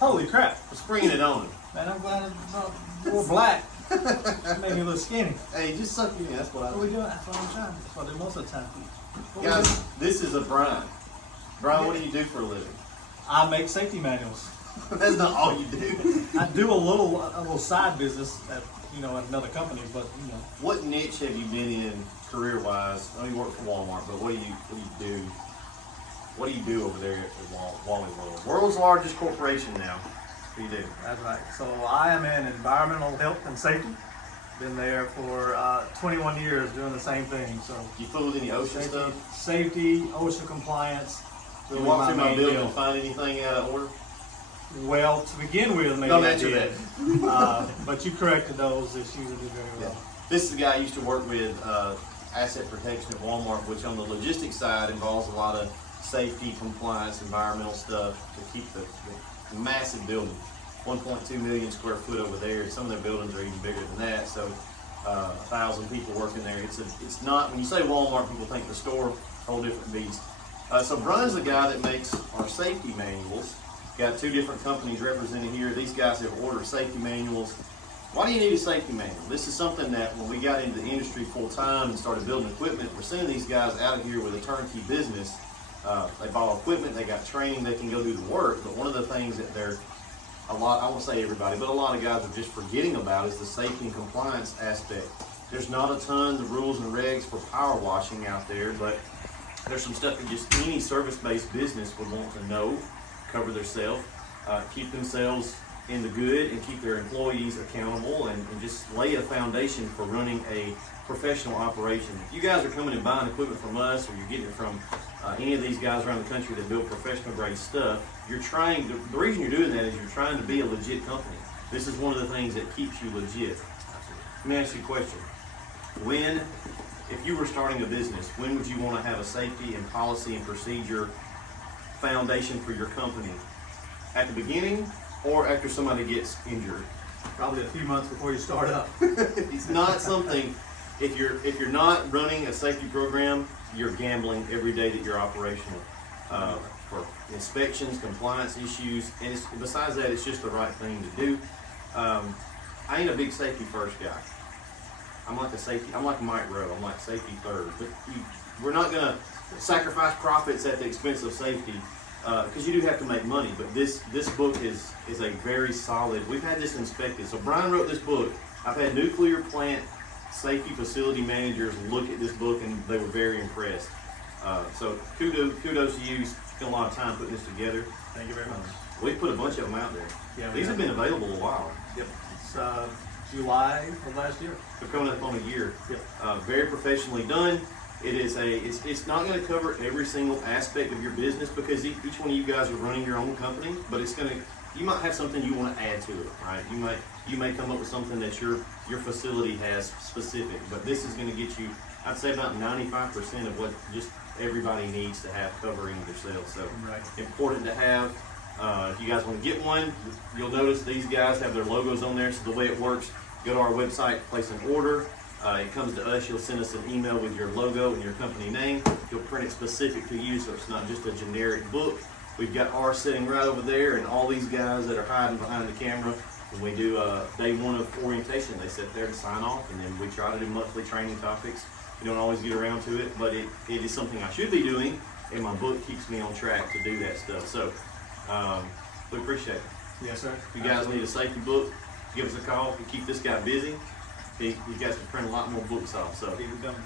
Holy crap. For springing it on him. Man, I'm glad it's not more black. Made me a little skinny. Hey, just suck me in. That's what I What are we doing? That's what I'm trying. That's what I do most of the time. What we Guys, doing? this is a Brian. Brian, what do you do for a living? I make safety manuals. That's not all you do. I do a little side business at at another company, but What niche have you been in career-wise? I know you work for Walmart, but what do you do? What do you do over there at Wally World? World's largest corporation now. What do you do? that's right. So I am in environmental health and safety. Been there for 21 years doing the same thing. So You fool with any ocean stuff? safety, OSHA compliance. You really walk through my main building deal. and find anything out of order? Well, to begin with, maybe Don't I answer did. But you corrected those issues and did very well. This is the guy I used to work with, asset protection at Walmart, which on the logistics side involves a lot of safety, compliance, environmental stuff to keep the massive building. 1.2 million square foot over there. Some of their buildings are even bigger than that. So 1,000 people working there. It's not, when you say Walmart, people think the store, whole different beast. So Brian's the guy that makes our safety manuals. Got two different companies represented here. These guys have ordered safety manuals. Why do you need a safety manual? This is something that when we got into the industry full time and started building equipment, we're sending these guys out of here with a turnkey business. They bought equipment, they got training, they can go do the work. But one of the things that I won't say everybody, but a lot of guys are just forgetting about is the safety and compliance aspect. There's not a ton of rules and regs for power washing out there, but there's some stuff that just any service-based business would want to know, cover themselves, keep themselves in the good and keep their employees accountable and just lay a foundation for running a professional operation. If you guys are coming and buying equipment from us or you're getting it from any of these guys around the country that build professional grade stuff, the reason you're doing that is you're trying to be a legit company. This is one of the things that keeps you legit. Let me ask you a question. If you were starting a business, when would you want to have a safety and policy and procedure foundation for your company? At the beginning or after somebody gets injured? Probably a few months before you start up. It's not something, if you're not running a safety program, you're gambling every day that you're operational. For inspections, compliance issues, and besides that, it's just the right thing to do. I ain't a big safety first guy. I'm like Mike Rowe, I'm like safety third. But we're not gonna sacrifice profits at the expense of safety, because you do have to make money. But this book is a very solid. We've had this inspected. So Brian wrote this book. I've had nuclear plant safety facility managers look at this book and they were very impressed. So kudos to you. You spent a lot of time putting this together. Thank you very much. We put a bunch of them out there. Yeah, These have been available a while. Yep. It's July of last year. They're coming up on a year. Yep. Very professionally done. It's not going to cover every single aspect of your business because each one of you guys are running your own company, but you might have something you want to add to it, right? You may come up with something that your facility has specific, but this is going to get you, I'd say about 95% of what just everybody needs to have covering themselves. So Right. important to have. If you guys want to get one, you'll notice these guys have their logos on there. So the way it works, go to our website, place an order. It comes to us, you'll send us an email with your logo and your company name. You'll print it specific to you, so it's not just a generic book. We've got ours sitting right over there, and all these guys that are hiding behind the camera, when we do day one of orientation, they sit there to sign off, and then we try to do monthly training topics. We don't always get around to it, but it is something I should be doing, and my book keeps me on track to do that stuff. So we appreciate it. Yes, sir. If you guys need a safety book, give us a call. We keep this guy busy. You guys can print a lot more books off. So Keep it coming.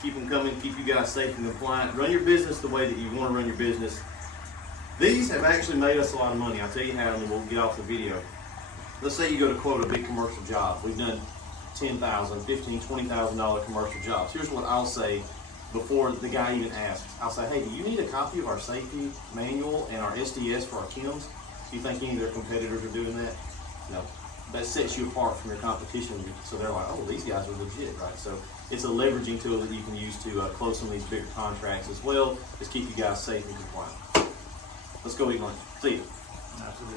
keep them coming. Keep you guys safe and compliant. Run your business the way that you want to run your business. These have actually made us a lot of money. I'll tell you how, and then we'll get off the video. Let's say you go to quote a big commercial job. We've done $10,000, $15,000, $20,000 commercial jobs. Here's what I'll say before the guy even asks. I'll say, hey, do you need a copy of our safety manual and our SDS for our chems? Do you think any of their competitors are doing that? No. That sets you apart from your competition. So they're like, oh, these guys are legit, right? So it's a leveraging tool that you can use to close some of these bigger contracts as well. Just keep you guys safe and compliant. Let's go eat lunch. See you. Absolutely.